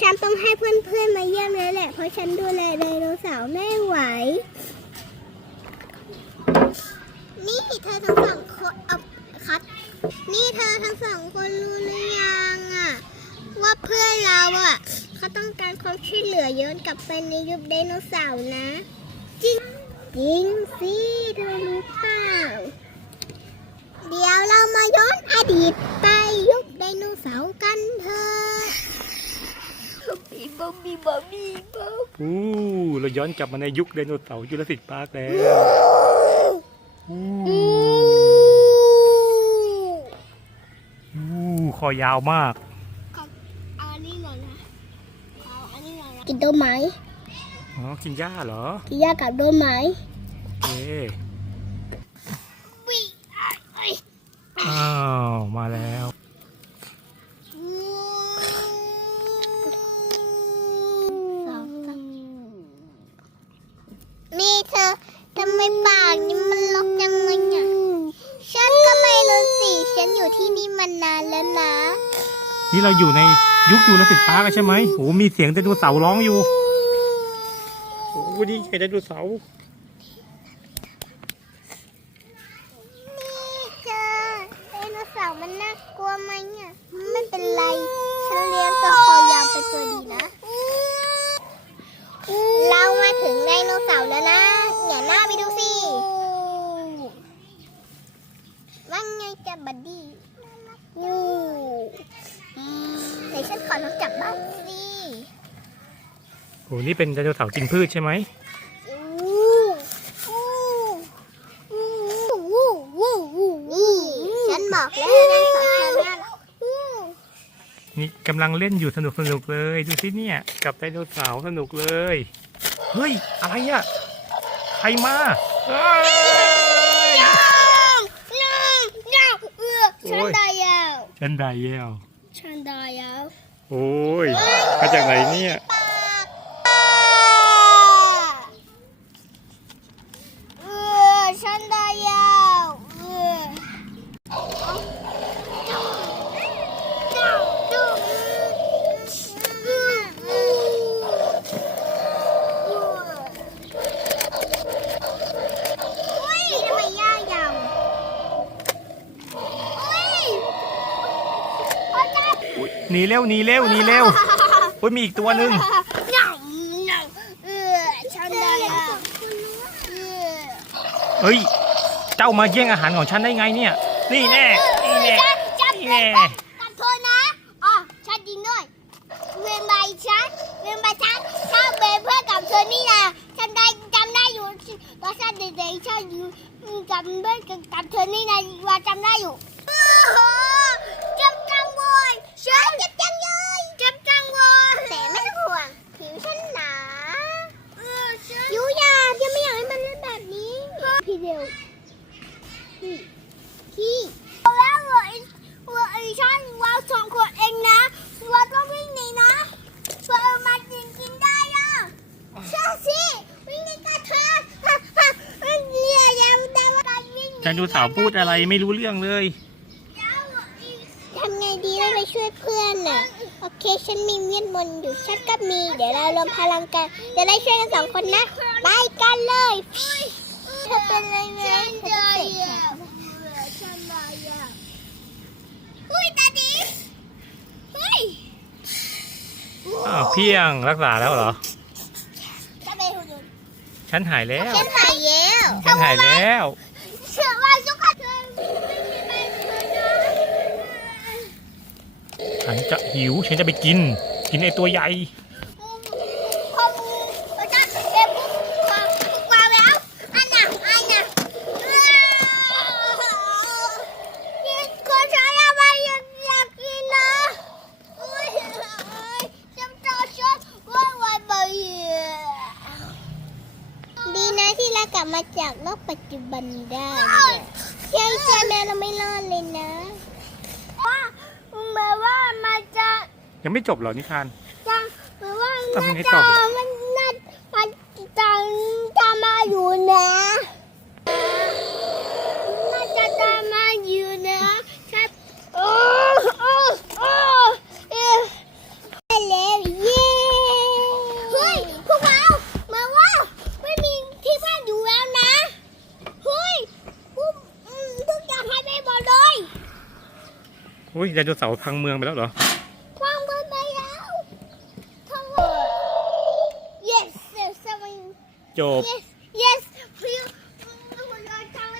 ฉันต้องให้เพื่อนๆมาเยี่ยมแล้วแหละ เพราะฉันดูแลไดโนเสาร์ไม่ไหว นี่เธอทั้งสองคนเอาคัด นี่เธอทั้งสองคนรู้หรือยังอะว่าเพื่อนเราอะเขาต้องการความช่วยเหลือย้อนกลับไปในยุคไดโนเสาร์นะ จริงจริงสิเธอรู้เปล่า เดี๋ยวเรามาย้อนอดีตไปยุคไดโนเสาร์กันเถอะ บีบบีบบีบอู้เราย้อนกลับมาในยุคไดโนเสาร์จุลศิลป์ปาร์คแล้วอู้อู้คอยาวมาก เอาอันนี้หน่อยนะเอาอันนี้หน่อยนะกินต้นไม้อ๋อ กินหญ้าเหรอ กินหญ้ากับต้นไม้โอเควิอ้าว มาแล้ว นี่เธอทำ ไมปากนี่มันล็อกจังเลยอะฉันก็ไม่รู้สิ ฉันอยู่ที่นี่มานานแล้วนะ นี่เราอยู่ในยุคจุลศิลป์ปาร์คใช่ไหมโอ้มีเสียงไดโนเสาร์ร้องอยู่โอ้นี่ไงไดโนเสาร์นี่เธอไดโนเสาร์มันน่ากลัวไหมอะ ไม่เป็นไร ฉันเลี้ยงตัวคอยาวเป็นตัวดีนะ เรามาถึงไดโนเสาร์แล้วนะอย่าหน้าไปดูสิว่าไงจะ บัดดี้ยูไหนฉันขอน้องจับบ้างสิโอ้นี่เป็นไดโนเสาร์กินพืชใช่ไหมนี่ฉันบอกแล้วไดโนเสาร์ฉันน่ารักนี่กำลังเล่นอยู่สนุกสนุกๆเลย ดูสิเนี่ย กับไดโนเสาร์สนุกเลย เฮ้ย อะไรอะใครมาเฮ้ย ฉันได้ยาวฉันได้เยวฉันได้ยาวโอ้ยมาจากไหนเนี่ยปากเออฉันได้ยาวเออเฮ้ยทำไมย่ายาวเฮ้ยโอ๊ยจับ อุ๊ย หนีเร็วหนีเร็วหนีเร็วโอ้ยมีอีกตัวหนึ่งเออฉันได้แล้วเออเฮ้ย เจ้ามาแย่งอาหารของฉันได้ไงเนี่ย นี่แน่นี่แน่จับนี่แน่นกับเธอนะอ๋อฉันดีด้วยเวนใบฉันเวนใบฉันถ้าเป็นเพื่อนกับเธอนี่นะฉันได้จำได้อยู่ตอนฉันเด็กๆฉันอยู่กับเพื่อนกับเธอนี่นะว่าจำได้อยู่เจ็บจังเลยฉันเจ็บจังเลยเจ็บจังเลยแต่ไม่ต้องห่วงผิวฉันหนายูอยายังไม่อยากให้มันเล่นแบบนี้พี่ เดียวพี่พี่แล้วเหรอว่าไอ้ฉันว่าสองคนเองนะว่าต้องวิ่งหนีนะว่ามากินกินได้อะใช่สิวิ่งหนีกันเถอะฮ่าฮ่าเนี่ยยังดังการวิ่งหนีไดโนเสาร์พูดอะไรไม่รู้เรื่องเลย ทำไงดีเราไปช่วยเพื่อนน่ะโอเคฉันมีเวทมนต์อยู่ฉันก็มี เดี๋ยวเรารวมพลังกันจะได้ช่วยกันสองคนนะ ไปกันเลย เธอเป็นอะไรไหมฉันได้อะฉันได้อะเฮ้ยตาดีเฮ้ยอ้าวเพียงรักษาแล้วเหรอ จะไปหุ่นยนต์ฉันหายแล้ว ฉันหายแล้วฉันหายแล้วเชื่อว่ายุคเธอไม่เป็นเธอนะฉันจะหิว ฉันจะไปกิน กินไอตัวใหญ่ คอมเราจะเก็บความความแล้วอันน่ะอันน่ะคนใช้อะไรอยากอยากกินนะอุ้ยจำต่อชอบว่าวันบ่อยดี นะที่เรากลับมาจากโลกปัจจุบันได้เนี่ยยังเจอแม่เราไม่รอดเลยนะว่าแม่ว่ามันจะยังไม่จบเหรอนิทาน จังหรือว่าทำยังไงน่าต่จะอมันน่ามันจังจะมาอยู่นะน่าจะจะมาอยู่นะครับโอ้โอ้โอ้เอ๊ะไปแล้ว อุ้ยไดโนเสาร์พังเมืองไปแล้วเหรอความเบิดไปแล้วทั้งหมด yes there's someone จบ yes